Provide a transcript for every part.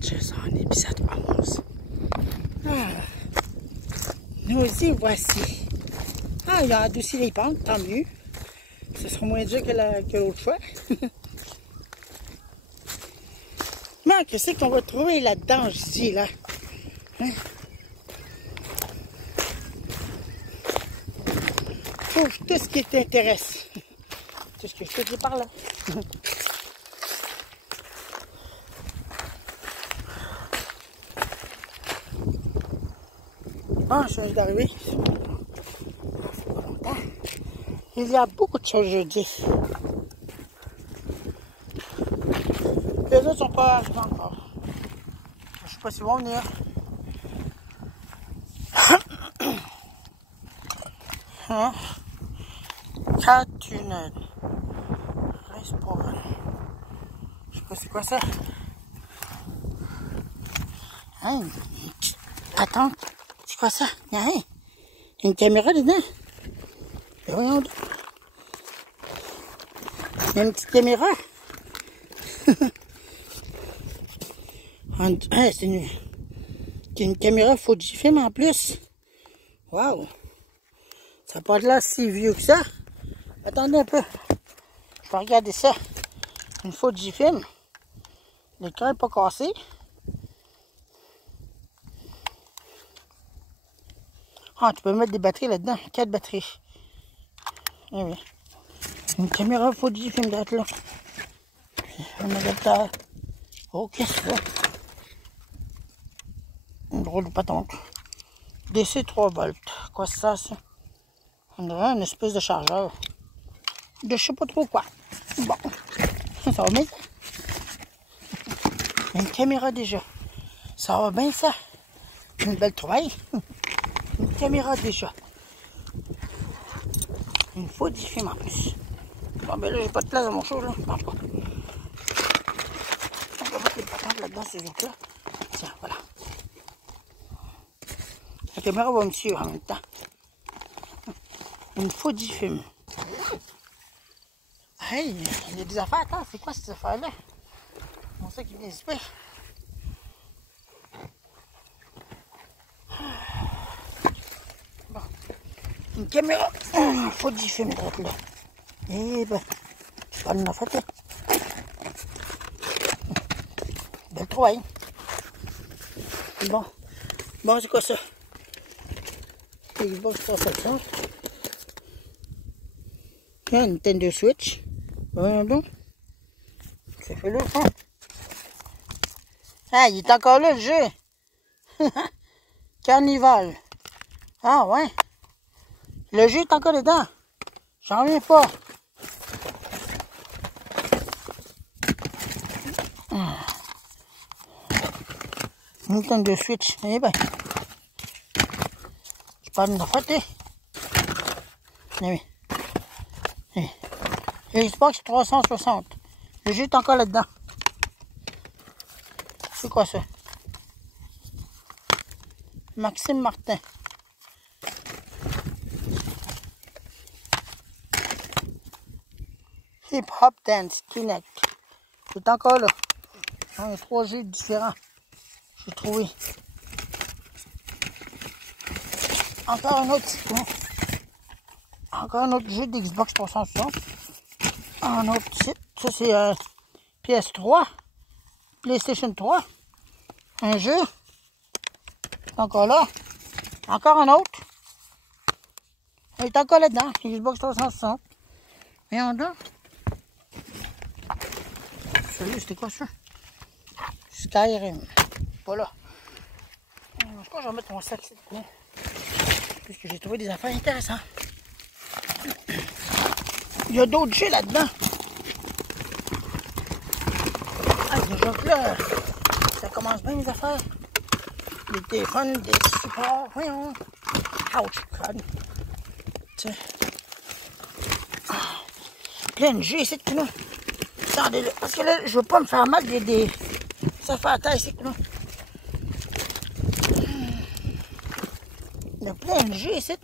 Natchez en épisode 11. Nous y voici. Il a adouci les pentes, tant mieux. Ce sera moins dur que l'autre fois. Mais qu'est-ce qu'on va trouver là-dedans, je dis, là? Hein? Trouve tout ce qui t'intéresse. Tout ce que je te dis par là. Bon, je viens d'arriver. Pas longtemps. Il y a beaucoup de choses jeudi. Les autres sont pas arrivés encore. Je sais pas s'ils vont venir. Hein? Tunnel. Reste pour. Je sais pas c'est quoi ça. Hein? Attends. C'est quoi ça? Il y a rien. Il y a une caméra dedans. Et voyons donc. Il y a une petite caméra. C'est une caméra Fujifilm en plus. Waouh! Ça n'a pas de l'air si vieux que ça. Attendez un peu. Je vais regarder ça. Une Fujifilm. L'écran n'est pas cassé. Ah, tu peux mettre des batteries là-dedans. 4 batteries. Eh oui. Une caméra Fujifilm d'être là. Un adaptateur. Oh, qu'est-ce que c'est? Une drôle de patente. DC 3 volts. Quoi c'est ça? On dirait une espèce de chargeur. De je sais pas trop quoi. Bon. Ça va bien ça? Une caméra déjà. Ça va bien ça? Une belle trouvaille. Une caméra déjà. Une Fujifilm en plus. Bon ben là j'ai pas de place dans mon show là. Je pense pas. On va mettre les patentes là-dedans, ces autres-là. Tiens, voilà. La caméra va me suivre en même temps. Une Fujifilm. Hey, il y a des affaires. Attends, c'est quoi ces affaires-là? C'est ça qui vient ici. Bon. Une caméra Fujifilm d'être là. Eh ben, je parle de ma photo. Belle trouvaille. Bon. Bon, c'est quoi ça? Xbox 360. Il y a une Nintendo Switch. Voyons donc. Ça fait le fond. Ah, il est encore là le jeu. Carnival. Ah ouais. Le jeu est encore dedans. J'en reviens pas. Nintendo Switch. Eh ben. Je parle de la photo. Eh oui. Et Xbox 360. Le jeu est encore là-dedans. C'est quoi ça? Maxime Martin. Hip Hop Dance Kinect. C'est encore là. Il y a 3 jeux différents. J'ai trouvé. Encore un autre site. Encore un autre jeu d'Xbox 360. Un autre site. Ça c'est PS3. PlayStation 3. Un jeu. Encore là. Encore un autre. Il est encore là-dedans. Xbox 360. Voyons donc. Sérieux, c'était quoi ça? Skyrim. Pas là. Je crois que je vais mettre mon sac ici. Puisque j'ai trouvé des affaires intéressantes. Il y a d'autres jeux là-dedans. Ah, déjà que là, ça commence bien les affaires. Des téléphones, des supports. Voyons. Ouch, crâne. Tiens. Plein de jeux ici, tu vois. Attendez, là, parce que là, je veux pas me faire mal des affaires à taille ici, tu vois. Il y a plein de jeux ici.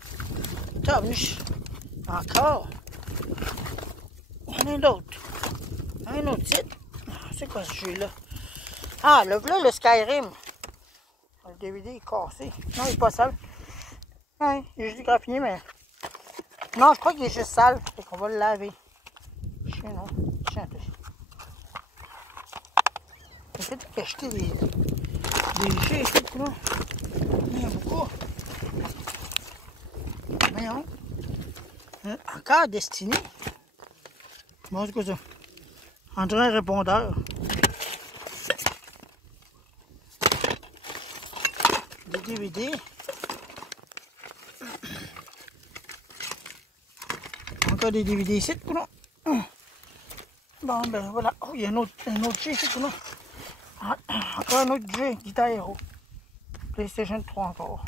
Encore. Il y en a d'autres. Un autre site. C'est quoi ce jeu-là? Ah, le Skyrim. Le DVD est cassé. Non, il est pas sale. Ouais, il est juste graffiné, mais... Non, je crois qu'il est juste sale. Fait qu'on va le laver. Chien, non. Chien, peut-être acheter des jeux ici, là. Il y en a beaucoup. Voyons. Encore destiné. Bon, c'est quoi ça? On dirait un répondeur. Des DVD. Encore des DVD ici, là. Bon, ben voilà. Oh, il y a un autre jeu ici, là. Encore un autre jeu, Guitar Hero. PlayStation 3 encore.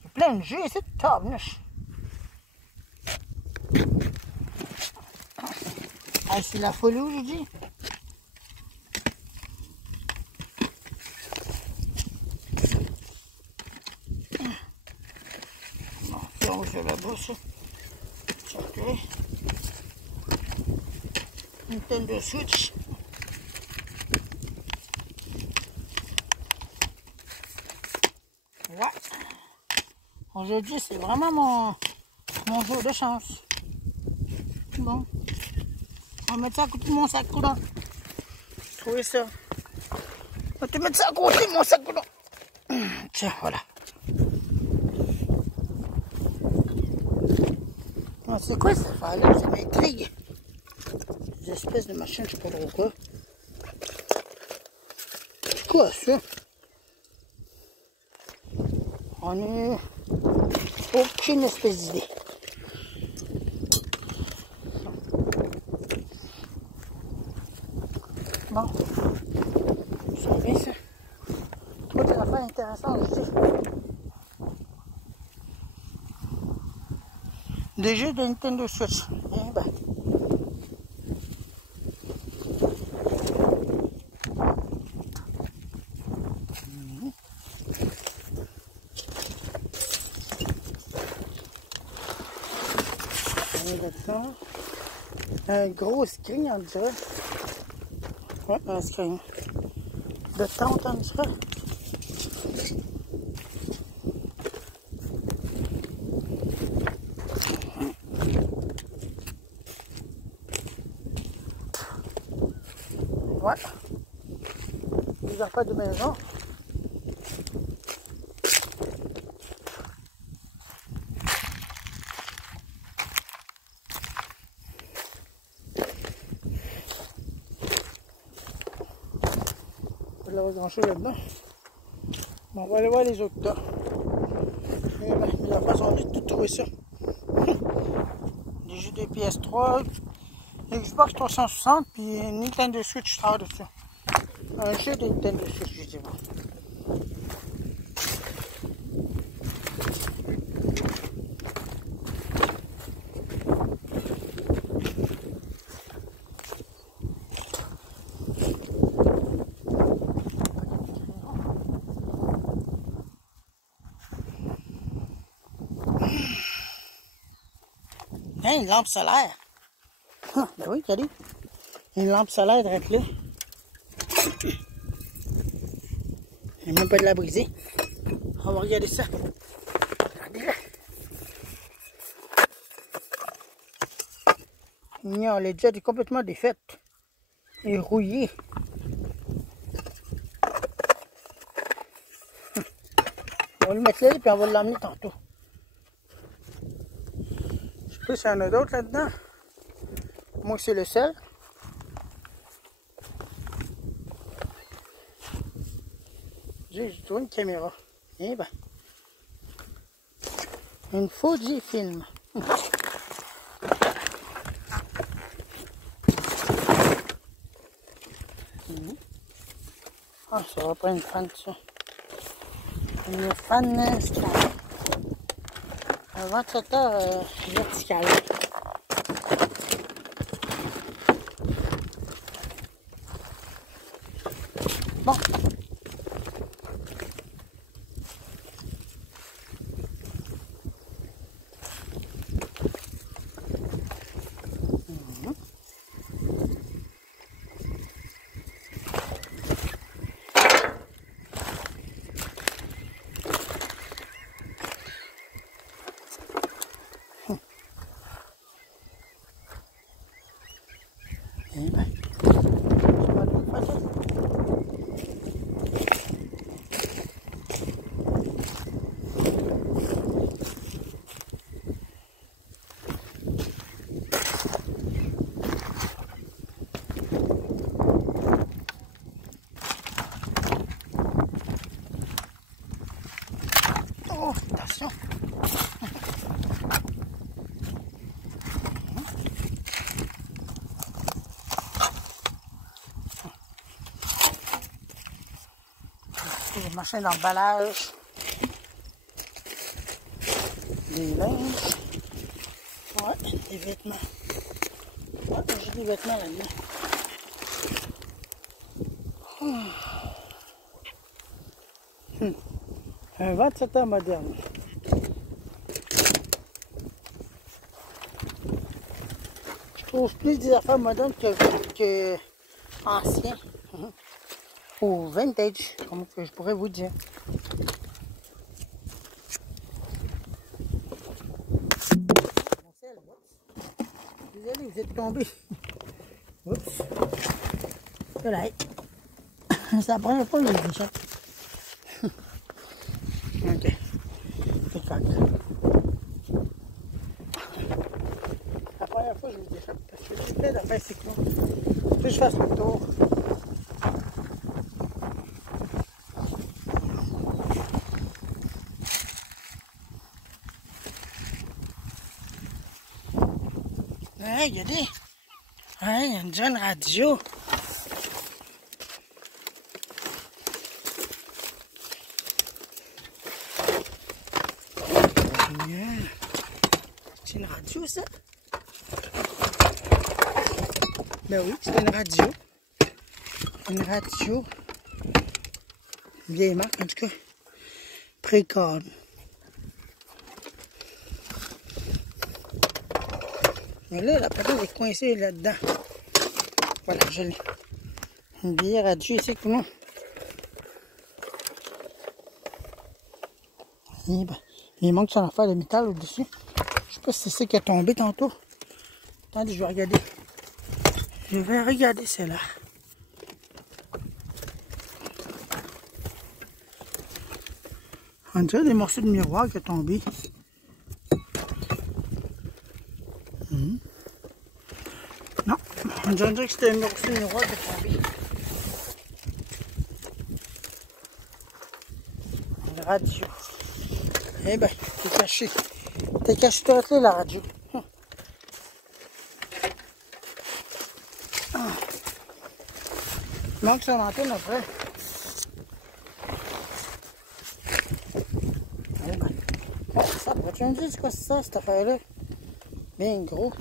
Il y a plein de jeux ici, tabarnouche. Ah, c'est la folie aujourd'hui. Bon, c'est on sur la bosse. Ok. Nintendo Switch. Ouais. Aujourd'hui, c'est vraiment mon jour de chance. Bon. On va mettre ça à côté de mon sac coulant. Trouvez ça. On va te mettre ça à côté de mon sac coulant. Tiens, voilà. C'est quoi cette affaire-là? Ça m'intrigue. Des espèces de machines, je sais pas trop quoi. C'est quoi ça? On n'a aucune espèce d'idée. Bon, ça va bien ça. Toi, t'as l'affaire intéressante, je dis. Des jeux de Nintendo Switch. Eh ben. Un gros screen, on dirait. Ouais, un screen. De tente, on dirait. Ouais. Des affaires de maison. Il y a grand chose là-dedans. Bon, on va aller voir les autres tas. Et ben, il a pas envie de tout trouver ça. Des jeux de PS3, Xbox 360, puis Nintendo Switch, je travaille dessus. Un jeu de Nintendo Switch, je dis bon. Hein, une lampe solaire. Ah, ben oui, regardez. Une lampe solaire direct là. Il n'y a même pas de la briser. On va regarder ça. Regardez-la. Non, elle est déjà complètement défaite. Et rouillée. On va le mettre là et puis on va l'emmener tantôt. Je sais pas s'il y en a d'autres là-dedans. Moi, c'est le seul. J'ai trouvé une caméra. Eh ben. Une Fujifilm. Ah, ça va pas une fan, ça. Une fan scan. Un ventilateur vertical. Bon. Eh ben, ça va être facile. Oh, attention. Les machins d'emballage, des linges, ouais, des vêtements. Ouais, j'ai des vêtements là-dedans. Un 27 ans moderne. Je trouve plus des affaires modernes que anciens. Ou vintage, comme que je pourrais vous dire. Désolé, vous êtes tombé. Oups. Voilà. C'est la première fois que je le déchappe. Ok. C'est correct. La première fois que je le déchappe parce que j'ai plein d'affaires cyclons. Faut que je fasse le tour. Ouais, regardez. Ouais, il y a une jeune radio. C'est une radio, ça? Ben oui, c'est une radio. Une radio. Une vieille marque, en tout cas. Précorde. Mais là, la patente est coincée là-dedans. Voilà, je l'ai. Une vieille radio ici, tout le monde. Et ben, il manque son affaire de métal au-dessus. Je sais pas si c'est ça qui est tombé tantôt. Attendez, je vais regarder. Je vais regarder celle-là. On dirait des morceaux de miroir qui sont tombés. Non, on dirait que c'était un morceau de miroir qui est tombé. Une radio. Eh ben, t'es caché. T'es caché tout là, la radio. Il manque son antenne après. Eh ben, oh, ça va, tu me dire c'est quoi ça, cette affaire-là? Bien gros.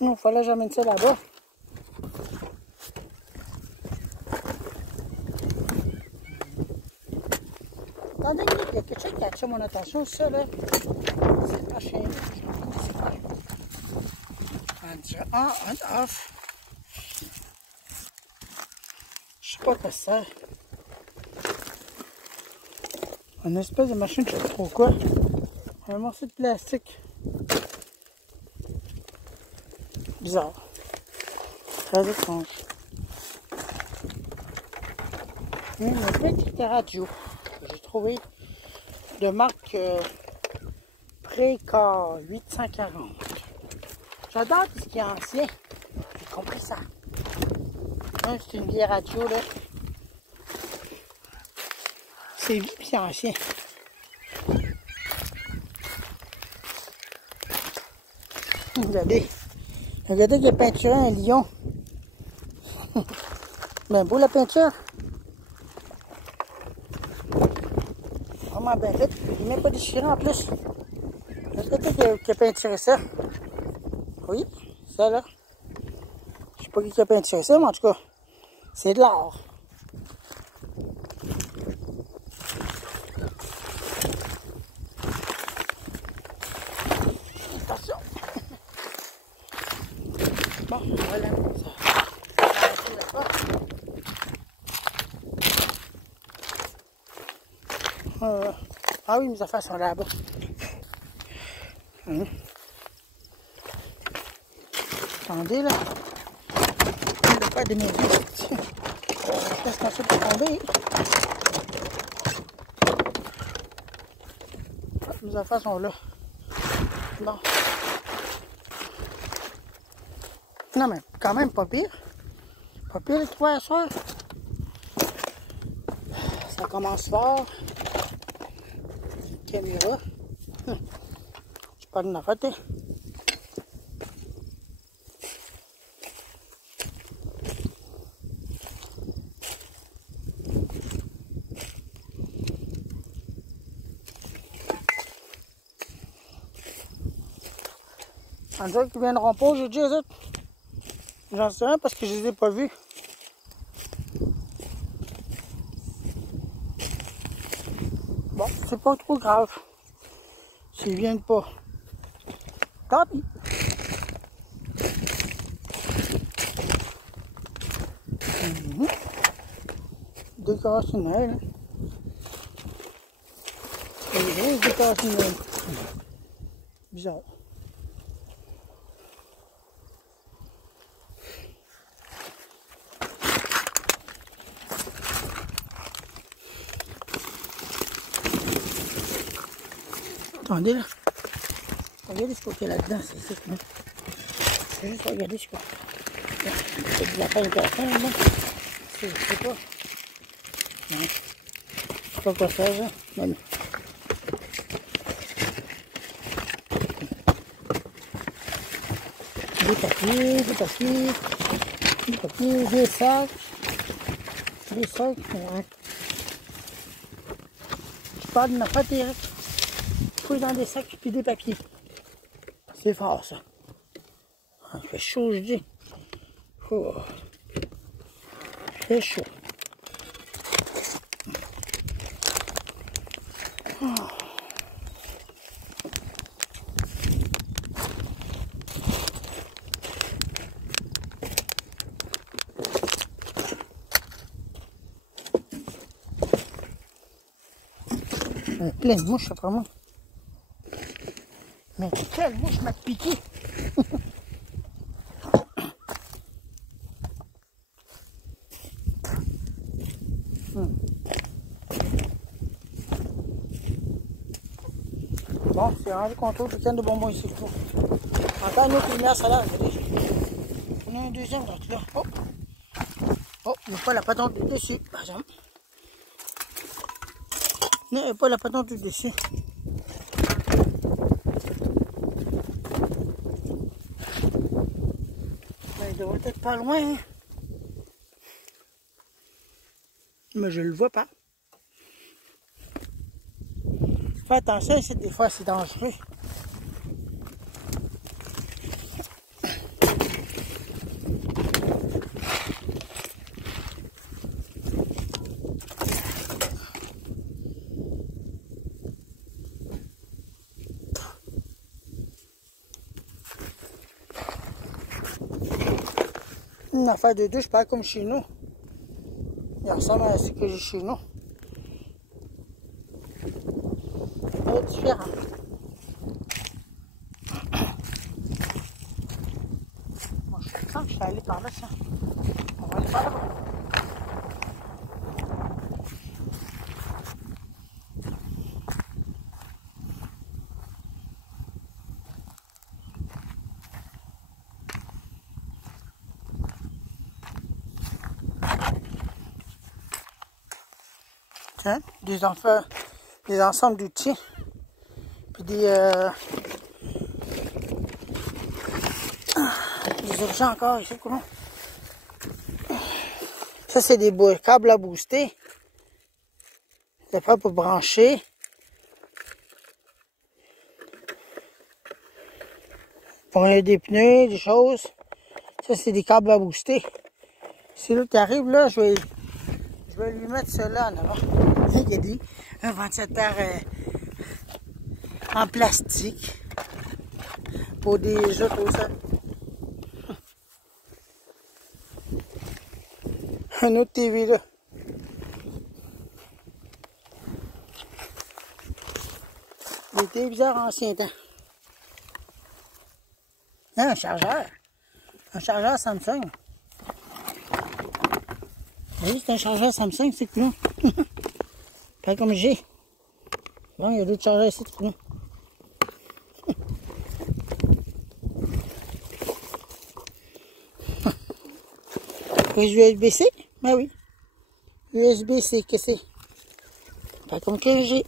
Non, fallait que j'amène ça là-bas. Attendez, il y a quelque chose qui attire mon attention, ça là. C'est le machin là. C'est quoi? On off. Je sais pas quoi ça sert. Une espèce de machine, je sais pas trop quoi. Un morceau de plastique. Bizarre. Très étrange. Une petite radio que j'ai trouvé de marque Précorde 840. J'adore tout ce qui est ancien. J'ai compris ça. C'est une vieille radio là. C'est vieux et c'est ancien. Regardez. Regardez qu'il a peinturé un lion. Ben beau la peinture. Vraiment bien fait. Il n'est même pas déchiré en plus. Regardez qui a peinturé ça. Oui, ça là. Je sais pas qui a peinturé ça, mais en tout cas, c'est de l'art. Attention. Bon, voilà. Ah oui, mes affaires sont là-bas. Attendez, là. Il n'y a pas de mes vies. Qu'est-ce qu'on fait pour tomber? Ah, mes affaires sont là. Bon. Non, mais quand même pas pire. Pas pire les 3 soirs. Ça commence fort. Caméra. Je pas de rater. On dirait qu'ils viendront pas aujourd'hui, les autres. J'en sais rien parce que je les ai pas vus. Bon, c'est pas trop grave. S'ils viennent pas. Tant pis. Décoration de Noël. Hein. C'est une grosse décoration de Noël. Bizarre. Attendez là. Regardez ce qu'il y a là-dedans, c'est ça. Je vais juste regarder ce qu'il y a. C'est des affaires intéressantes là. Je sais pas. Non. Je sais pas quoi faire ça. Non. Des papiers, des sacs. Des sacs, ouais. Je parle de ma pâte Eric. Fouille dans des sacs puis des papiers. C'est fort ça. Il fait chaud, je dis. Oh. Il fait chaud. Oh. Plein de mouches après moi. Mais quelle mouche m'a piqué! Bon, c'est rendu contour du canne de bonbons ici. Encore une autre lumière solaire, regardez. On a un deuxième droite là. Oh! Oh, il n'y a pas la patente du dessus, par exemple. Non, il n'y a pas la patente du dessus. Ben, il devrait être pas loin. Hein. Mais je le vois pas. Fais attention ici, des fois c'est dangereux. Une affaire de douche, pas comme chez nous. Il ressemble à ce que j'ai chez nous. C'est différent. Moi, je sens que je suis allé par là, ça. On va aller par là. Tiens, des enfants, des ensembles d'outils. Puis des objets encore ici, comment? Ça, c'est des câbles à booster. Des fois pour brancher. Pour des pneus, des choses. Ça, c'est des câbles à booster. Si l'autre arrive, là, je vais lui mettre cela en avant. Il y a un ventilateur en plastique pour des autos. Un autre TV là. Des téléviseurs anciens temps. Hein, un chargeur. Un chargeur Samsung. Oui, c'est un chargeur Samsung, c'est cool. Pas comme j'ai. Bon, il y a d'autres chargeurs ici, c'est cool. Prise USB-C? Ben oui. USB-C, qu'est-ce que c'est? Pas comme que j'ai.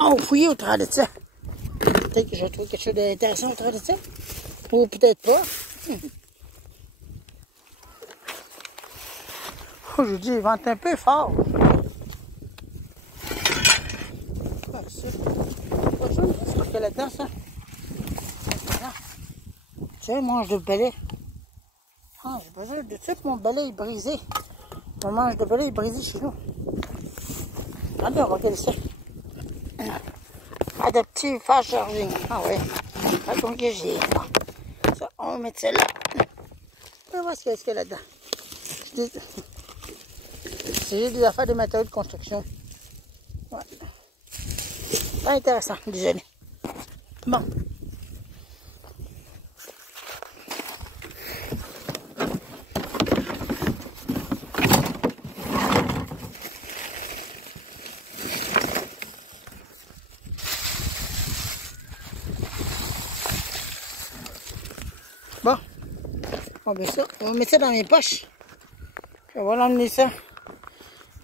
On va fouiller au travers de ça. Peut-être que je vais trouver quelque chose d'intéressant au travers de ça. Ou peut-être pas. Oh, je dis, il vente un peu fort. Quoi, ça? Pas ça, c'est qu'il y a là-dedans, ça. Tiens, mange de balai. Ah, j'ai besoin de ça, mon balai est brisé. Mon manche de balai est brisé chez nous. Regardez, on va regarder ça. Adaptive fast charging. Ah ouais. Pas comme que j'ai. Ça, on va mettre celle-là. On va voir ce qu'il y a là-dedans. C'est juste des affaires de matériaux de construction. Ouais. Pas intéressant, désolé. Bon. Bon. On va mettre ça dans mes poches. Puis on va l'emmener ça.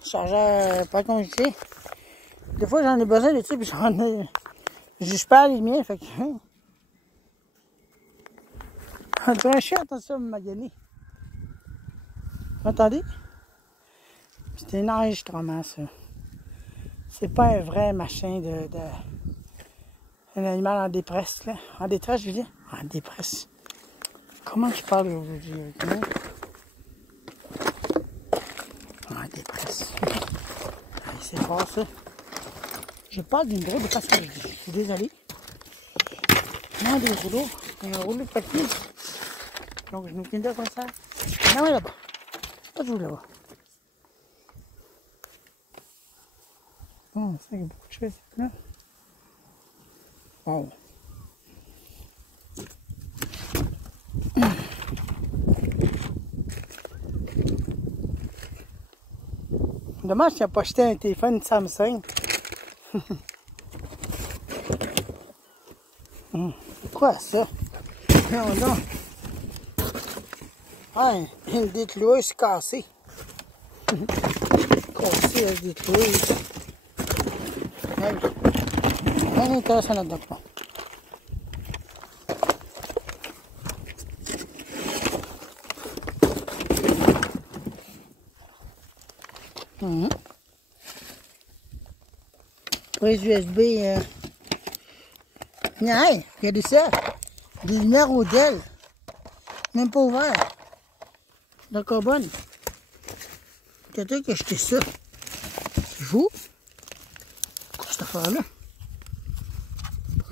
Chargeur pas comme je sais. Des fois j'en ai besoin de ça, puis j'en ai. Je perds les miens, fait que. On dirait un chien, attention, me maganer. Entendez? C'est un enregistrement, ça. C'est pas un vrai machin un animal en détresse, là. En détresse, je veux dire. En détresse. Comment je parle aujourd'hui avec moi? En détresse. C'est fort, ça. Je parle d'une drôle de façon. Je suis désolé. Non, des rouleaux. Un rouleau de papier. Donc, je nous tiens comme ça. Non, oui, là-bas. Pas de là-bas. Oh, ça, il y a beaucoup de choses là. Wow. Dommage qu'il n'a pas acheté un téléphone Samsung. Quoi ça? Non, non. Ah, une détloueuse cassée. Cassée, elle détloueuse. Rien d'intéressant là-dedans. Prise USB. Non, regardez ça. Des lumières au Dell. Même pas ouvert. De carbone. Quelqu'un qui a acheté ça. C'est fou. Quoi cette affaire-là?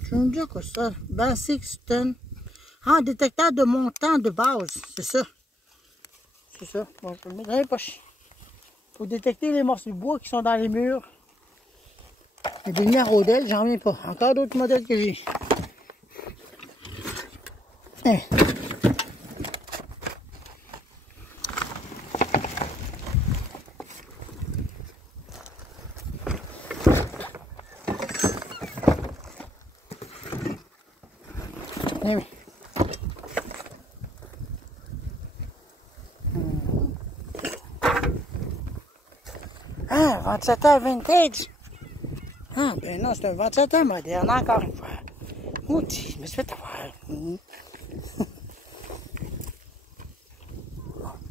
Je vais me dire quoi ça. Basic Stun. Ah, détecteur de montant de base. C'est ça. C'est ça. Bon, je vais le mettre dans les poches. Pour détecter les morceaux de bois qui sont dans les murs. Et des lumières au Dell, j'en reviens pas. Encore d'autres modèles que j'ai. Hein. Eh oui. Ah, ventilateur vintage. Ah, ben non, c'est un ventilateur moderne, encore une fois. Maudit, je me suis fait avoir.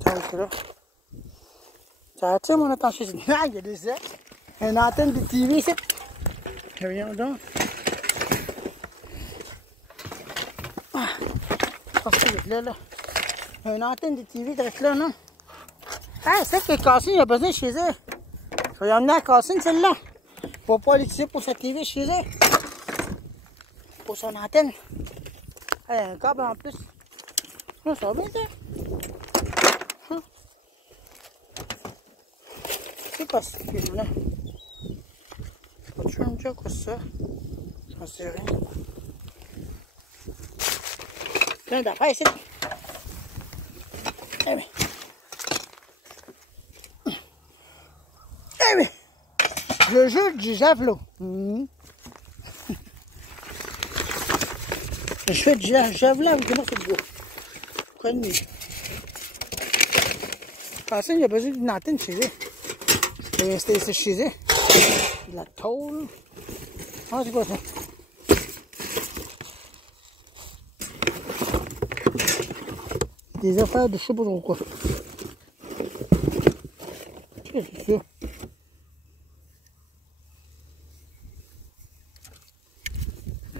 Tiens, là. Ça attire mon attention. Ah, il y a des ailes. Une antenne de TV ici. Voyons donc. Ah, je pense que c'est là. Une antenne de TV direct là, non? Ah, celle qui est cassée, il a besoin chez eux. Je vais y emmener à casser celle-là. Pour pas l'utiliser pour sa TV chez eux. Pour son antenne. Elle a un câble en plus. Ça va bien ça. sais pas si c'est là. Peux-tu me dire quoi c'est ça? J'en sais rien. Plein d'affaires ici. Eh bien. Eh bien. Je joue du javelot. Je fais du javelot avec moi, c'est beau. Quoi de mieux? Je pensais qu'il y a besoin d'une antenne chez eux. Je peux rester ici chez eux. De la tôle. Ah, c'est quoi ça? Des affaires de je sais pas trop quoi. Qu'est-ce que c'est ça?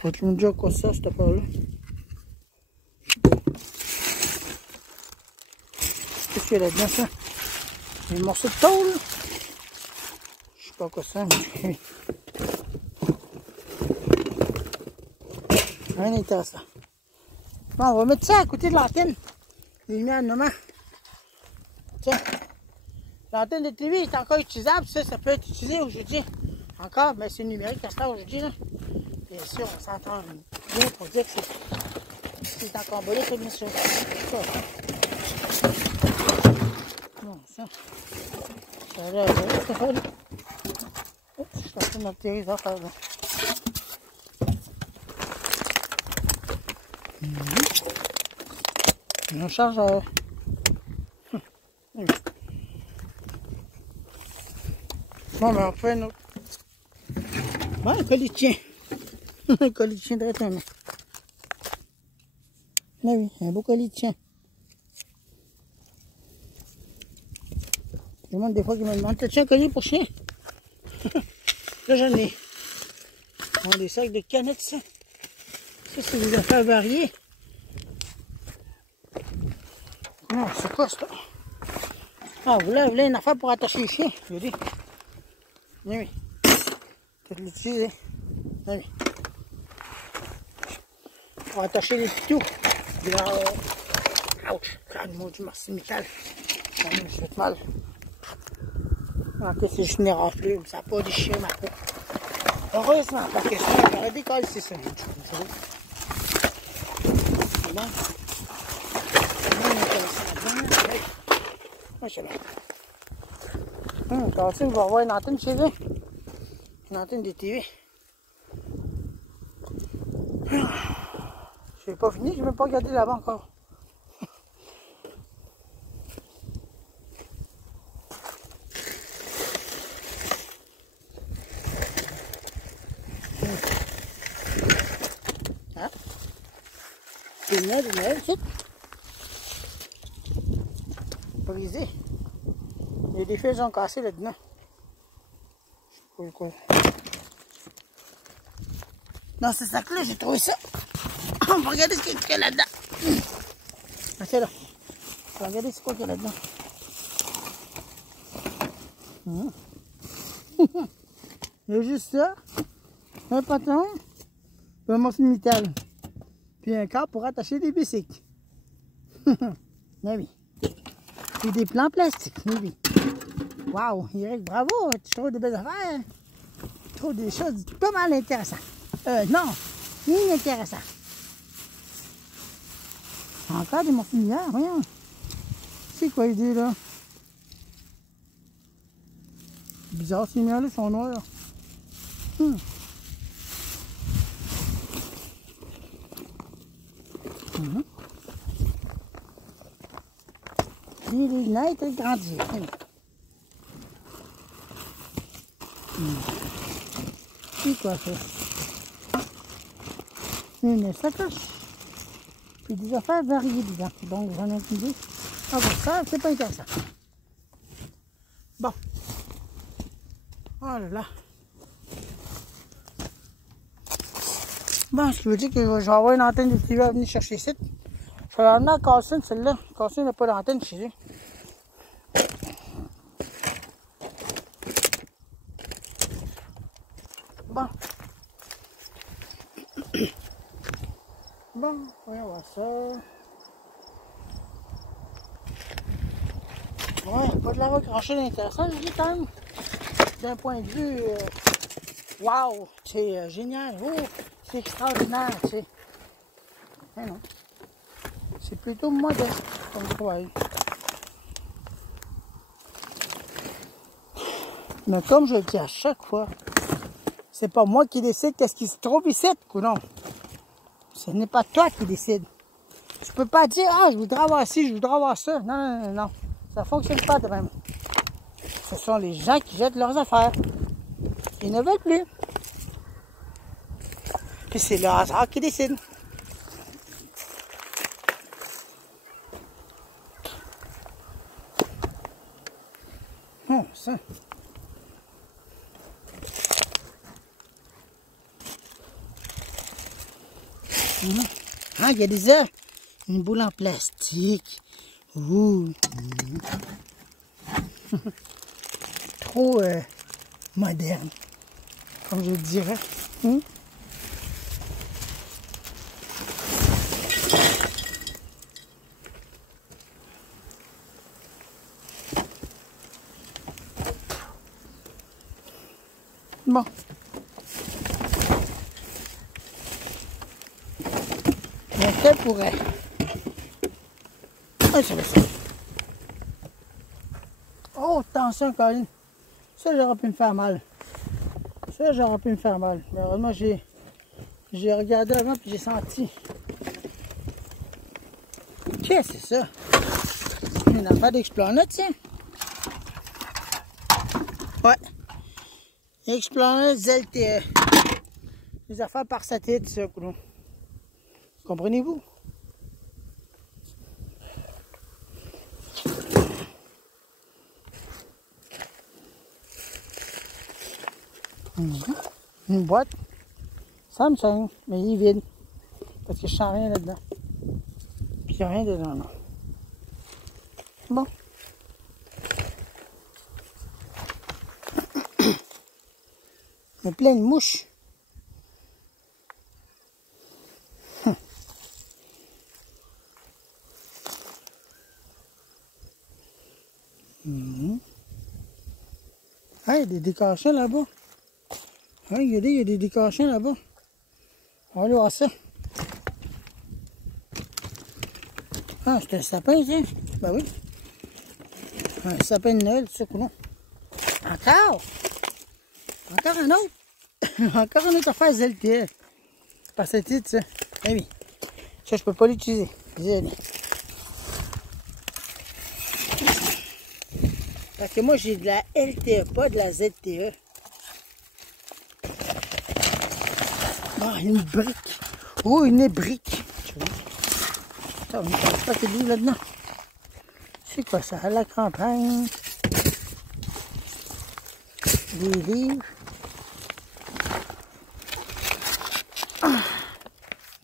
Faut-tu me dire quoi ça, cette affaire-là? Qu'est-ce qu'il y a là-dedans, ça? Des morceaux de tôle? Je sais pas quoi ça, mais... Rien d'intéressant. Bon, on va mettre ça à côté de l'antenne. Lumière nommant. Tiens. L'antenne de TV est encore utilisable. Ça peut être utilisé aujourd'hui. Encore, mais c'est numérique à ce temps aujourd'hui. Bien sûr, on s'entend bien pour dire que c'est encore bonnet comme ça. Bon, ça. Ça a l'air de cette affaire-là. Oups, je suis en train d'atterrir les affaires là. On charge Bon, ben on fait un autre. Bon, un colis de chien. Un colis de chien de retour. Mais oui, un beau colis de chien. Je demande des fois qu'ils me demandent, t'as-tu un colis pour chien? Là, j'en ai. On a des sacs de canettes, ça. Ça, c'est des affaires variées. Non, c'est quoi ça? Ah, vous voulez une affaire pour attacher les chiens, je dis. Oui. Peut-être l'utiliser. Oui. Pour attacher les pitous. Ouch, calme, mon Dieu, merci, Michael. Je fais mal. En plus, c'est juste une raflure, ça n'a pas déchiré ma peau. Heureusement, parce que ça, j'aurais décollé, c'est ça. C'est bon. Ouais, c'est bien. Quand on va avoir une antenne chez eux. Une antenne de TV. Je n'ai pas fini, je n'ai même pas regardé là-bas encore. Hein? Des neige, c'est brisé. Il y a des fils ont cassé là-dedans. Je sais pas pourquoi. Dans ce sac-là, j'ai trouvé ça. On va regarder ce qu'il y a là-dedans. Ah, c'est là. On va regarder c'est quoi qu'il y a là-dedans. Il y a juste ça. Un pantalon. Un morceau de métal. Puis un câble pour attacher des bicycles. Ah oui. Et des plans plastiques. Oui. Waouh, Eric, bravo, tu trouves des belles affaires. Tu trouves des choses pas mal intéressantes. Non, inintéressant. Encore des morceaux de lumière, voyons. C'est quoi l'idée là? C'est bizarre, ces lumières-là sont noires. Des lunettes grandir. C'est quoi ça? Une sacoche. Puis des affaires variées dedans. Donc j'en ai aucune idée. Ah bon, ça, c'est pas intéressant. Bon. Oh là là. Bon, ce qui veut dire que je vais avoir une antenne de TV à venir chercher ici. Je vais l'emmener à Carlson, celle-là. Carlson n'a pas d'antenne chez eux. Bon. Bon, voyons voir ça. Ouais, pas de l'avoir grand-chose d'intéressant, je dis quand même. D'un point de vue, wow, c'est génial, oh, c'est extraordinaire, tu sais. Mais non, c'est plutôt modeste comme travail. Mais comme je le dis à chaque fois, c'est pas moi qui décide qu'est-ce qui se trouve ici, non. Ce n'est pas toi qui décide. Tu peux pas dire, ah, je voudrais avoir ci, je voudrais avoir ça. Non, non, non, non. Ça fonctionne pas de même. Ce sont les gens qui jettent leurs affaires. Ils ne veulent plus. Puis c'est le hasard qui décide. Ça. Ah, il y a des œufs. Une boule en plastique. Ouh. Trop moderne, comme je dirais. Bon. Bien fait pourrait. Ah, ça va ça. Oh, attention, Colin. Ça, j'aurais pu me faire mal. Ça, j'aurais pu me faire mal. Mais heureusement, j'ai regardé avant et j'ai senti. Qu'est-ce que c'est ça? Une affaire d'Explorer, tiens. Ouais. Explorer ZTE. Les affaires par satellite, ça, coulon. Comprenez-vous? Une boîte Samsung, mais il est vide. Parce que je sens rien là-dedans. Puis il n'y a rien dedans, non. Bon. Il y a plein de mouches. Ah, il y a des décachets là-bas. Ah, regardez, il y a des décachets là-bas. On va aller voir ça. Ah, c'est un sapin, tiens. Ben oui. Un sapin de Noël, ça, coulon. Encore? Encore un autre? Encore une autre affaire ZLTE. Par ce titre, ça. Eh oui. Ça, je peux pas l'utiliser. Désolé. Parce que moi, j'ai de la LTE, pas de la ZTE. Ah, une brique. Oh, une brique. Attends, on ne pas que de là-dedans. C'est quoi ça? La campagne. Des livres.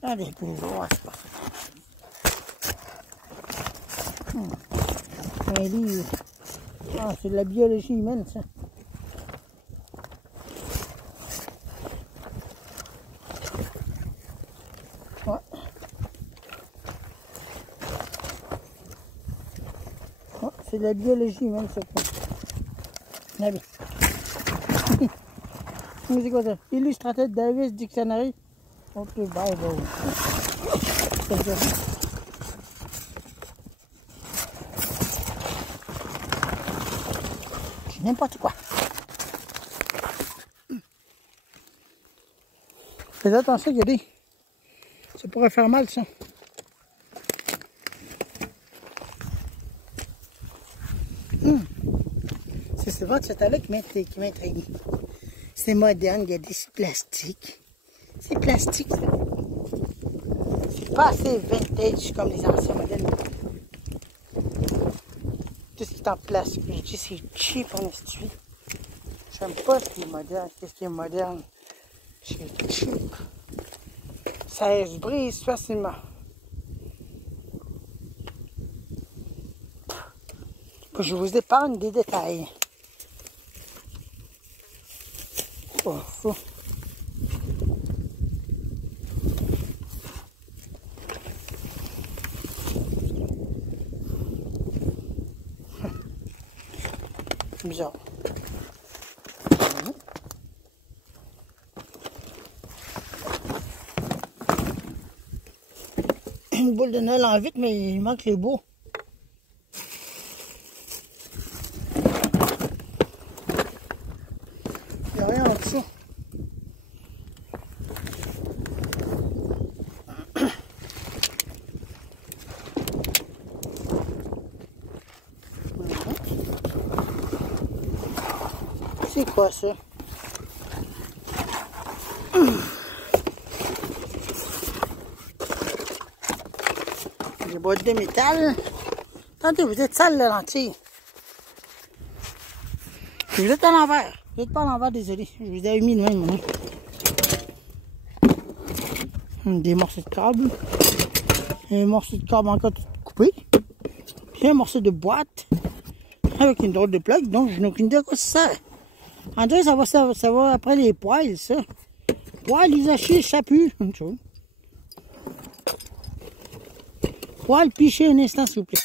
Ah, des pouvoirs, c'est pas ça. Un livre. Ah, c'est de la biologie humaine, ça. Ouais. Ouais, c'est de la biologie humaine, ça. Ah bien. C'est quoi ça? Illustrated Davis Dictionary. Ok, Bible. N'importe quoi. Fais attention, regardez. Ça pourrait faire mal, ça. C'est votre cette-là qui m'intrigue. C'est moderne, il y a des plastiques. C'est plastique, ça. C'est pas assez vintage comme les anciens modèles. Tout ce qui est en plastique, je dis c'est cheap en estime. J'aime pas ce qui est moderne. Qu'est-ce qui est moderne? C'est cheap. Ça se brise facilement. Je vous épargne des détails. Oh, oh. Bizarre. Une boule de Noël en vite, mais il manque les bouts. Il n'y a rien en dessous. C'est quoi ça? Des boîtes de métal. Attendez, vous êtes sale la lentille. Vous êtes à l'envers. Vous n'êtes pas à l'envers, désolé. Je vous avais mis de même. Des morceaux de câble. Un morceau de câble encore tout coupé. Puis un morceau de boîte. Avec une drôle de plug. Donc je n'ai aucune idée à quoi ça sert. En vrai, ça va après les poils, ça. Poils, les hachis, ça pue. Une chose. Poils, pichez un instant, s'il vous plaît.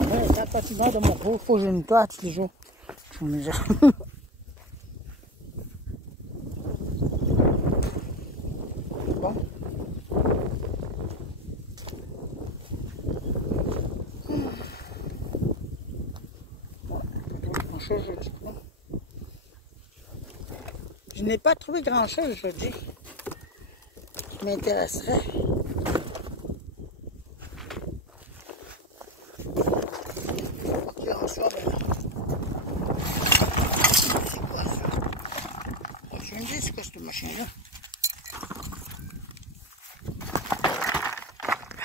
Ouais, c'est un patinage de mon pot. Faut que je nettoie tous les jours. Je vous dire. Bon. Je n'ai pas trouvé grand chose, je veux dire, qui m'intéresserait. Ok, en soi, ben, c'est quoi ça? Je me dis, c'est quoi cette machine-là?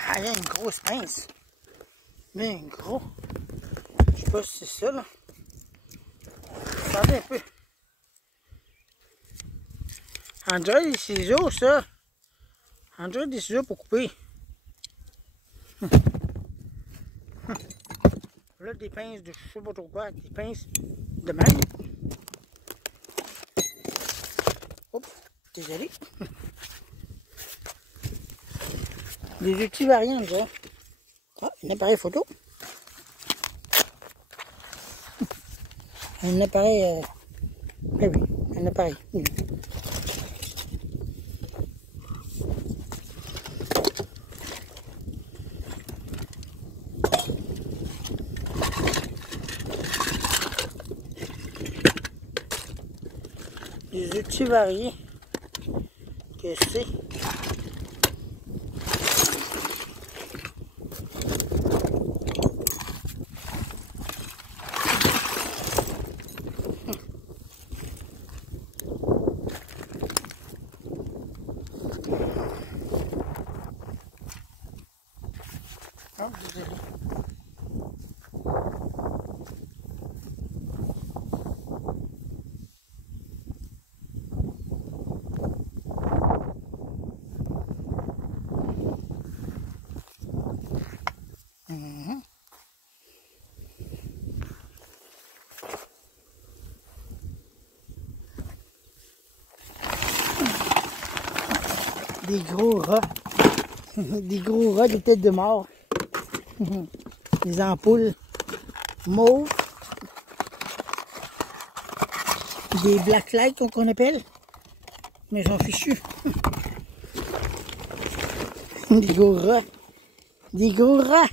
Ah, il y a une grosse pince. Mais un gros. Je sais pas si c'est ça, là. Regardez un peu. On dirait des ciseaux, ça. On dirait des ciseaux pour couper. Là, des pinces de je sais pas trop quoi, des pinces de même. Oups, désolé. Des outils variants, déjà. Ah, un appareil photo. Un appareil. Ah oui, un appareil. Oui. Des outils variés. Que c'est? Oh, désolé. Des gros rats. Des gros rats, des têtes de mort. Des ampoules mauves. Des black lights qu'on appelle. Mais j'en fichu. Des gros rats. Des gros rats.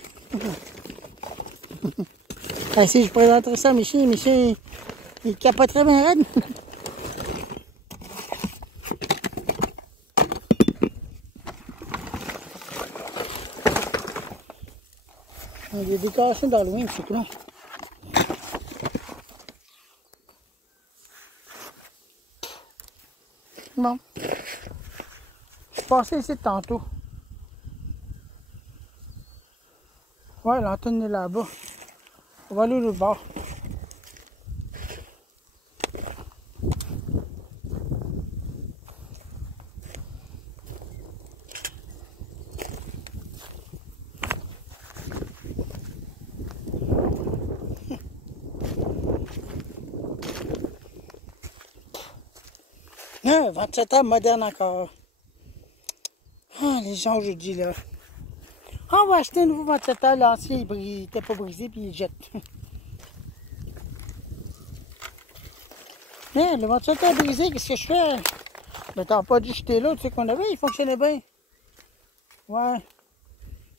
Ah, si je présenterais ça à mes chiens, ils capoteraient bien raide. Il y a des décorations d'Halloween, c'est cool. Bon. Je suis passé ici tantôt. Ouais, l'antenne est là-bas. On va aller au bord. Ah, 27 ans moderne encore. Ah, les gens, je dis là. On va acheter un nouveau ventilateur. L'ancien, il n'était pas brisé, puis il le jette. Mais le ventilateur est brisé, qu'est-ce que je fais? Mais t'as pas dû jeter l'autre, tu sais qu'on avait, il fonctionnait bien. Ouais.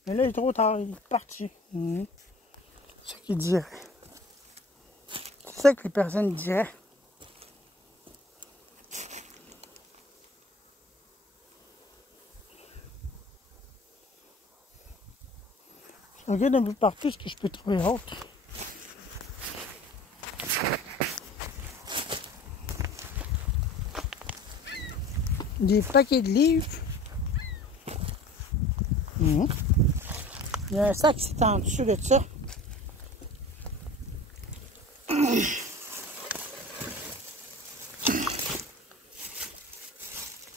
Mais là, il est trop tard, il est parti. C'est ce qu'il dirait. C'est ça que les personnes diraient. Je regarde un peu partout ce que je peux trouver autre. Des paquets de livres. Il y a un sac qui est en dessous de ça.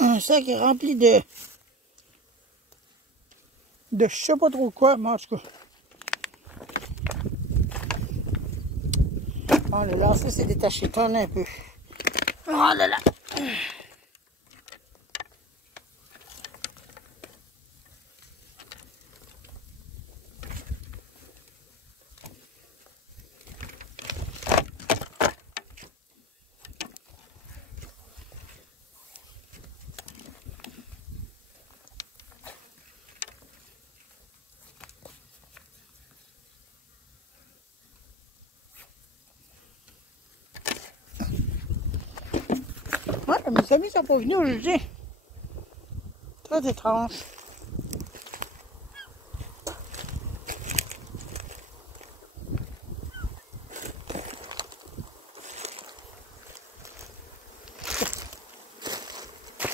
Un sac est rempli de je sais pas trop quoi, mais en tout cas. Oh là là, ça s'est détaché, tourne un peu. Oh là là. Ouais, mes amis sont pas venus aujourd'hui. Très étrange.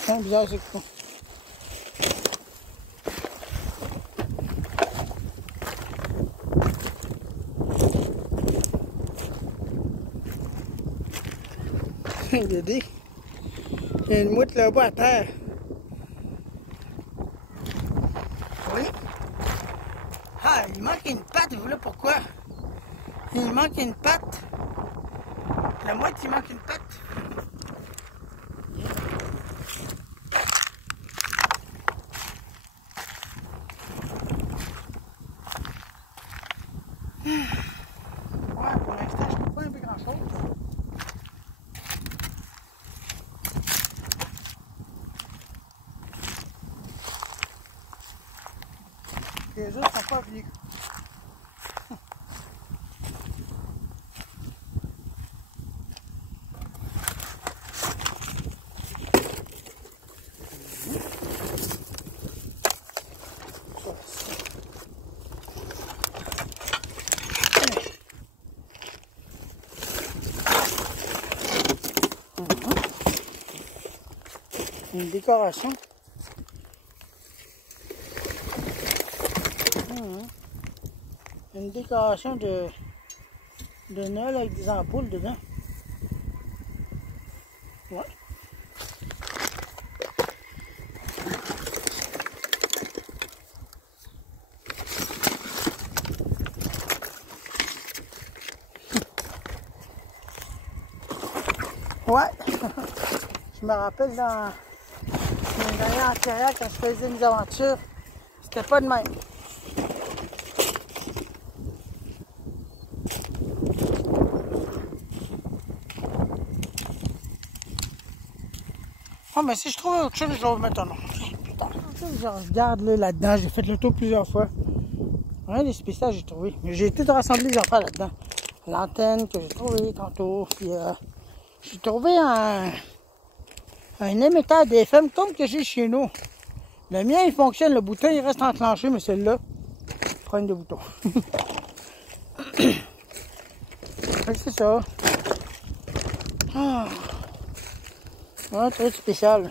C'est bizarre, c'est quoi. Regardez. Il y a une mouette là-bas à terre. Oui. Ah, il manque une patte, voilà pourquoi. Il manque une patte. La mouette, il manque une patte. Ouais, pour l'instant, je ne trouve pas un peu grand-chose. Les autres ne sont pas venus. Une décoration. Une décoration de Noël avec des ampoules dedans. Ouais. Ouais. Je me rappelle dans mes années antérieures, quand je faisais mes aventures, c'était pas de même. Ah, mais si je trouve autre chose, je vais vous mettre un nom. Je regarde là-dedans, j'ai fait le tour plusieurs fois. Rien de spécial j'ai trouvé. Mais j'ai tout rassemblé les affaires là-dedans. L'antenne que j'ai trouvé tantôt. Puis j'ai trouvé un émetteur d'FM comme que j'ai chez nous. Le mien il fonctionne, le bouton il reste enclenché, mais celui-là, prenne de bouton. C'est ça. Ah. Ouais, très spécial.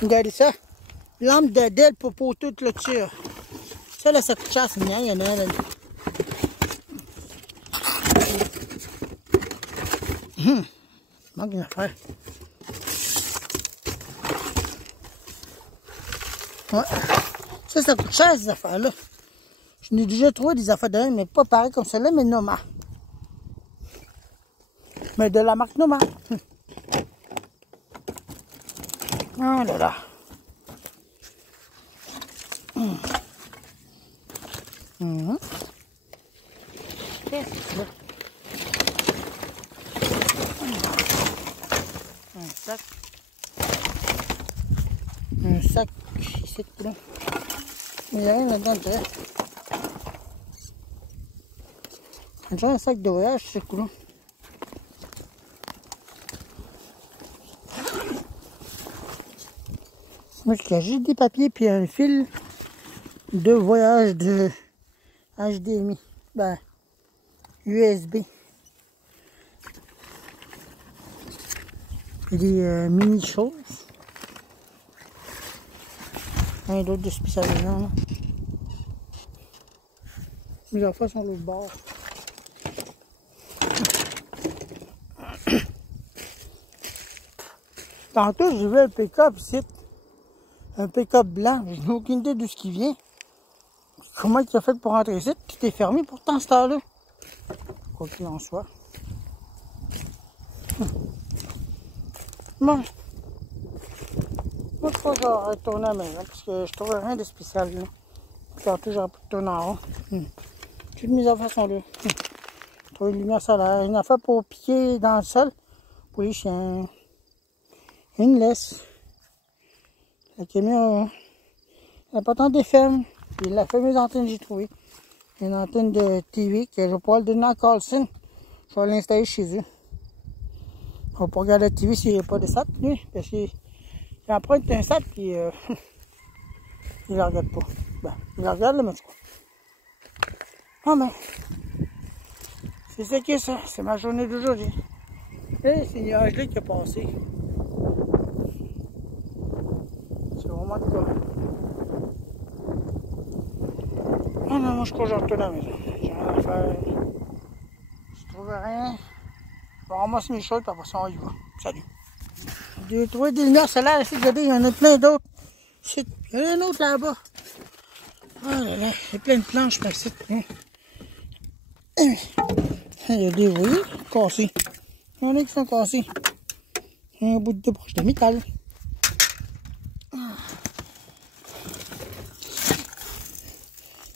Regardez ça. Lampe d'Adèle pour poter toute le tir. Ça là, ça coûte cher, c'est mien, il y en a un là. Manque une affaire. Ouais. Ça coûte cher ces affaires-là. Je n'ai déjà trouvé des affaires de même, mais pas pareil comme celle-là, mais Noma. Mais de la marque Noma. Oh là là. Qu'est-ce que c'est? Un sac. Un sac ici, là. Il y a rien là-dedans, tu sais. J'ai un sac de voyage, c'est cool. Moi, il y a juste des papiers puis un fil de voyage de HDMI. Ben, USB. Et des mini choses. Rien d'autre de spécialisant, là. Mes affaires sont l'autre bord. Tantôt, j'ai vu un pick-up ici. Un pick-up blanc. Je n'ai aucune idée d'où ce qui vient. Comment il a fait pour rentrer ici? Tout est fermé pourtant ce temps-là. Quoi qu'il en soit. Bon. Moi, je crois que je vais retourner à la maison parce que je trouve rien de spécial là. Tantôt, j'aurais pu tourner en rond. Toutes mes affaires sont là. Je trouve une lumière solaire. Une affaire pour piquer dans le sol. Pour les chiens. Une laisse. La camion. La patente est ferme. Puis la fameuse antenne que j'ai trouvée. Une antenne de TV que je vais pouvoir le donner à Carlson. Je vais l'installer chez eux. On va pas regarder la TV s'il n'y a pas de SAT, lui. Parce qu'il emprunte un SAT puis il ne la regarde pas. Ben, il la regarde, là, mais en tout cas. Ah ben. C'est ça qui est ça. C'est ma journée d'aujourd'hui. Et c'est nuage-là qui a passé. C'est vraiment de quoi. Ah non, moi je crois que je retourne à la maison. J'ai rien à faire. Je trouve rien. Je vais ramasser mes choses, puis après ça, on y va. Salut. J'ai trouvé des lumières solaires ici, regardez, il y en a plein d'autres. Il y en a un autre là-bas. Oh là là, il y a plein de planches par ici. Il y a des rouillés cassés. Il y en a qui sont cassés. Il y a un bout de broche de métal.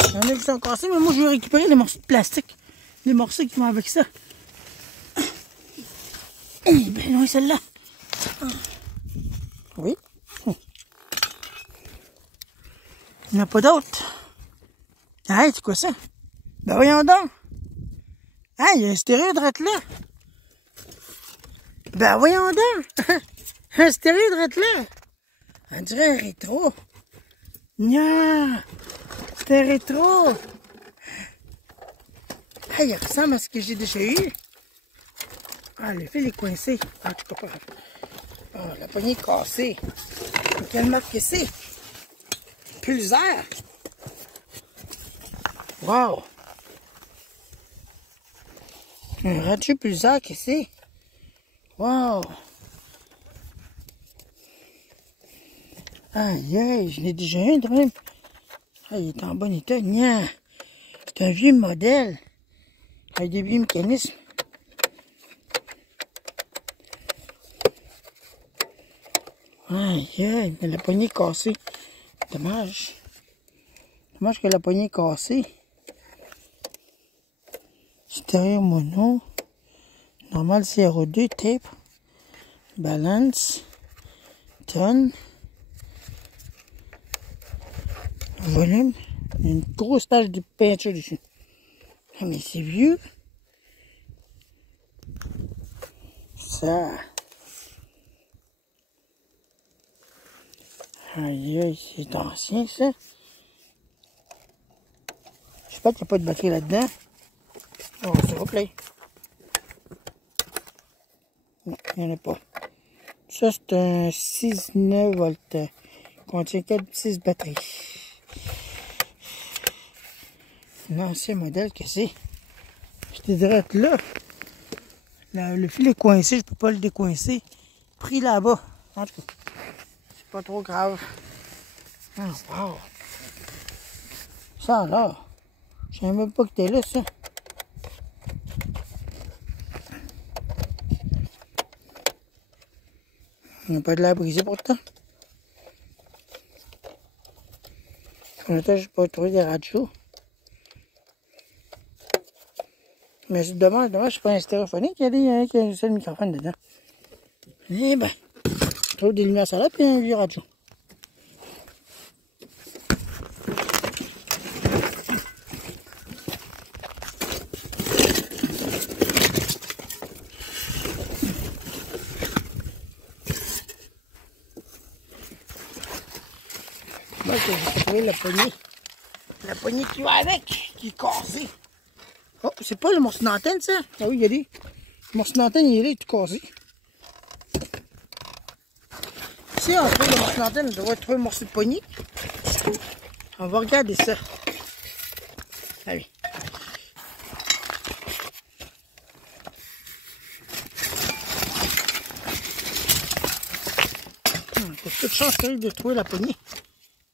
Il y en a qui sont cassés, mais moi je vais récupérer les morceaux de plastique. Les morceaux qui vont avec ça. Eh ben non, celle-là. Oui. Il n'y en a pas d'autres. Hey, c'est quoi ça? Ben voyons donc. Hey, il y a un stéréo de là. Ben voyons donc. Un stéréo de là. On dirait un rétro. Nya. C'est un rétro. Hey, il ressemble à ce que j'ai déjà eu. Ah, le fil est coincé. Ah, tu comprends. Ah, la poignée est cassée. Quelle marque que c'est? Pulsar. Wow. Un radio Pulsar que c'est? Wow. Aïe, aïe, je l'ai déjà un de même. Ah, il est en bon état. Nya. C'est un vieux modèle. Avec des vieux mécanismes. Aïe, aïe, mais la poignée est cassée. Dommage. Dommage que la poignée est cassée. Stéréo mono. Normal CRO2, tape. Balance. Tonne. Volume. Une grosse tache de peinture dessus. Ah, mais c'est vieux. Ça. Aïe, aïe, c'est ancien, ça. J'espère qu'il n'y a pas de batterie là-dedans. Oh, s'il vous plaît. Non, il n'y en a pas. Ça, c'est un 6,9 volts. Il contient 6 batteries. L'ancien modèle que c'est. Je te dirais que là, le fil est coincé, je peux pas le décoincer. Pris là-bas. En tout cas, c'est pas trop grave. Oh, wow. Ça là, je savais même pas que t'es là, ça. Il n'y a pas de l'air brisé pourtant. Honnêtement, j'ai pas trouvé des radios. Mais c'est dommage, c'est pas un stéréophonique, il y a un seul microphone dedans. Eh ben, je trouve des lumières sur là, puis un vieux radio. Moi, j'ai trouvé la poignée. La poignée qui va avec, qui est cassée. Oh, c'est pas le morceau d'antenne, ça? Ah oui, il y a des. Le morceau d'antenne, il est là, il est tout cassé. Si on trouve le morceau d'antenne, on devrait trouver le morceau de poignée. On va regarder ça. Allez. T'as toute chance que de trouver la poignée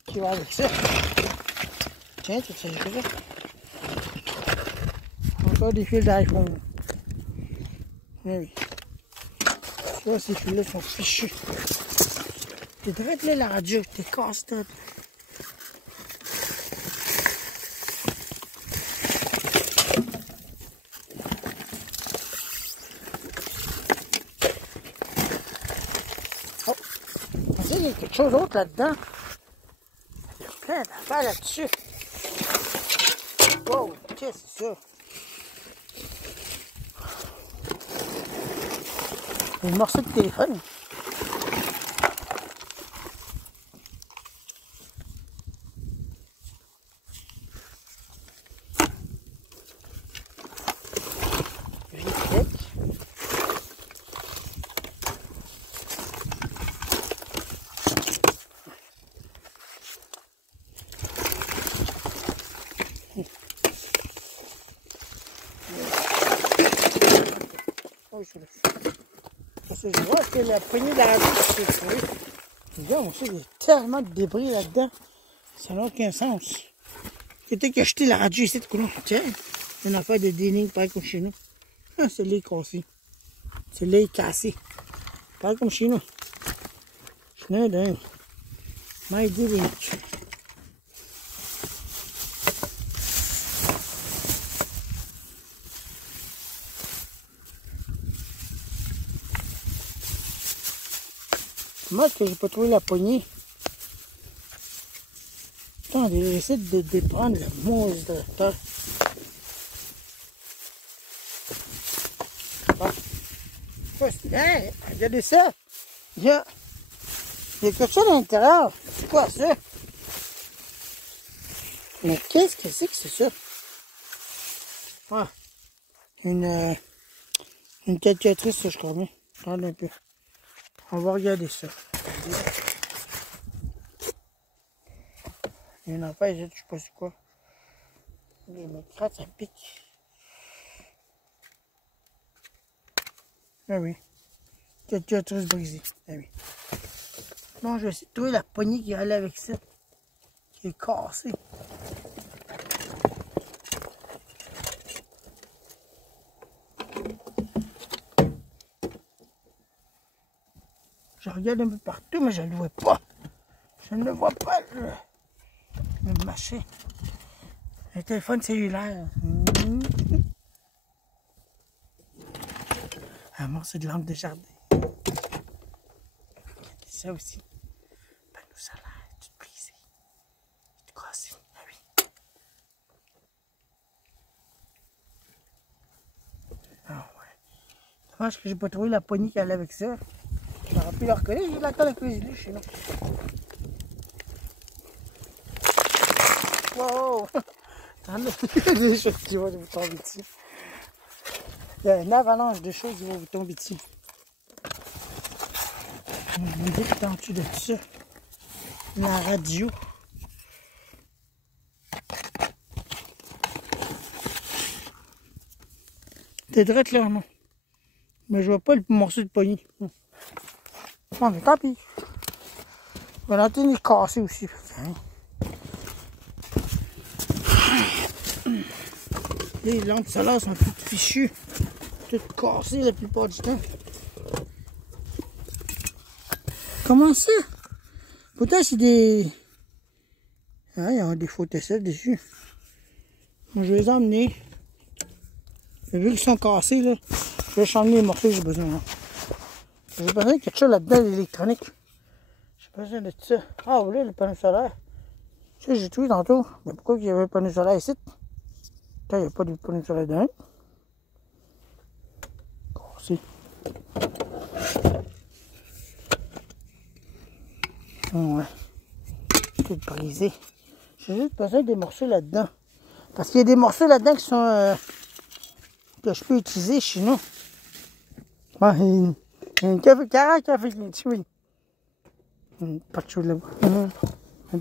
qui va avec ça. Tiens, tu sais ça. Encore des fils d'iPhone. Oui. Tu vois, ces fils-là sont fichus. T'es direct là, la radio, t'es casse-tête. Oh, on dirait qu'il y a quelque chose d'autre là-dedans. Il y a plein d'affaires là-dessus. Wow, qu'est-ce que c'est ça? Un morceau de téléphone. Parce que je vois que la poignée de la radio s'est trouvée. Regarde, il y a tellement de débris là-dedans. Ça n'a aucun sens. C'était que jeté la radio ici de coulon. Tiens, une affaire de déning, pareil comme chez nous. Ah, c'est là cassé. C'est là cassé. Pareil comme chez nous. Je n'ai d'un. My divinity. Moi, que j'ai pas trouvé la poignée. Attends, j'essaie de déprendre la mousse de terre. Bon. Hey, regardez ça. Il y a quelque chose à l'intérieur. C'est quoi ça? Mais qu'est-ce que c'est ça? Ah, une calculatrice, ça, je crois bien. Regarde un peu. On va regarder ça. Il y a une affaire ici, je sais pas c'est quoi. Je me gratte, ça pique. Ah oui. Calculatrice brisée. Ah oui. Bon, je vais essayer de trouver la poignée qui allait avec ça. Qui est cassée. Je regarde un peu partout, mais je ne le vois pas. Je ne le vois pas, le machin. Le téléphone cellulaire. Un morceau de lampe de jardin. Regardez ça aussi. Panneau solaire, tout brisé. Tout cassé. Ah oui. Ah ouais. Dommage que j'ai pas trouvé la poignée qui allait avec ça. J'aurais pu le reconnaître, j'ai de la colle à cuisiner chez nous. Wow! Attendez, il y a des choses qui vont vous tomber dessus. Il y a une avalanche de choses qui vont vous tomber dessus. On dit que en dessous de ça. La radio. T'es direct là, non? Mais je vois pas le morceau de poignée. Bon, mais tant pis. L'antenne est cassée aussi. Les lampes solaires sont toutes fichues, toutes cassées la plupart du temps. Comment ça? Pourtant, c'est des... Hein, il y a des photocelles dessus. Moi, je vais les emmener. Vu qu'ils sont cassés, là, je vais changer les morceaux que j'ai besoin. Hein. J'ai besoin de quelque chose là-dedans, l'électronique. J'ai besoin de ça. Ah, vous voulez le panneau solaire? Tu sais, j'ai trouvé tantôt. Mais pourquoi il y avait le panneau solaire ici? Là, il n'y a pas de panneau solaire dedans. Cassé. Ouais. Tout brisé. J'ai juste besoin des morceaux là-dedans. Parce qu'il y a des morceaux là-dedans qui sont... que je peux utiliser chez nous. Ouais, une café oui. Pas de chose là-bas.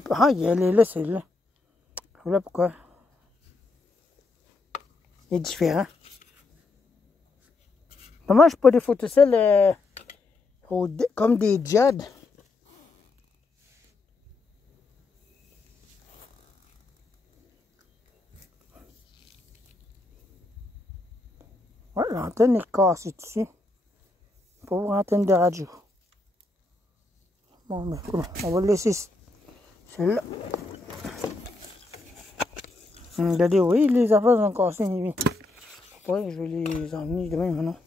Ah, elle est là, c'est là. Voilà pourquoi. Il est différent. Moi, je pas des photocelles comme des diodes. Ouais, l'antenne est cassée ici. Pour l'antenne de radio. Bon, mais cool. On va le laisser celle-là. Regardez, oui, les affaires sont cassées. Oui. Ouais, je vais les emmener demain maintenant.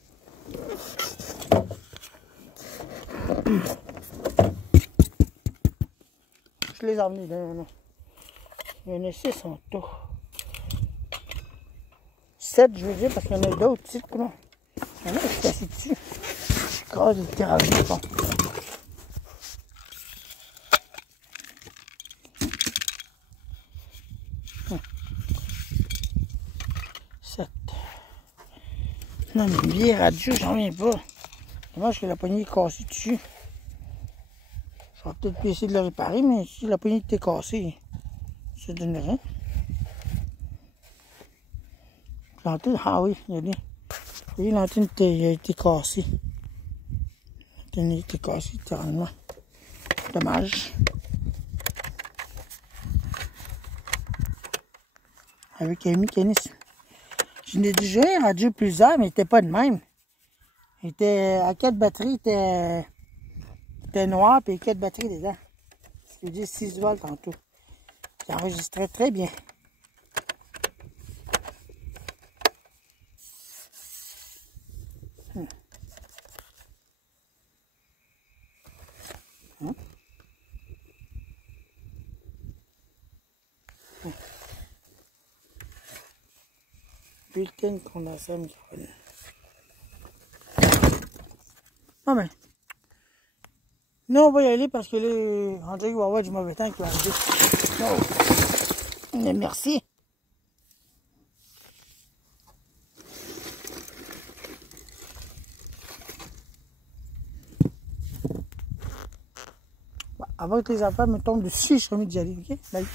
Je les ai emmenés demain maintenant. Il y en a 6 en tout. 7, je veux dire, parce qu'il y en a d'autres ici. Il y en a qui sont assis dessus. Je casse littéralement. Bon. 7. Non, mais une vieille radio, j'en reviens pas. Dommage que la poignée est cassée dessus. Je vais peut-être essayer de la réparer, mais si la poignée était cassée, ça ne donne rien. L'antenne, ah oui, regardez. Oui, l'antenne a été cassée. L'antenne a été cassée littéralement. Dommage. Avec un mécanisme. J'en ai déjà un radio plusieurs, mais il n'était pas de même. Il était à 4 batteries, il était noir, puis 4 batteries dedans. Je veux dire 6 volts tantôt. Il enregistrait très bien. Bulletin condenseur microphone. Non mais. Nous on va y aller parce que là, on dirait qu'il va y avoir du mauvais temps qui va arriver. Oh. Mais merci. Avant que les affaires me tombent dessus, je serais mis d'y aller, ok? Bye.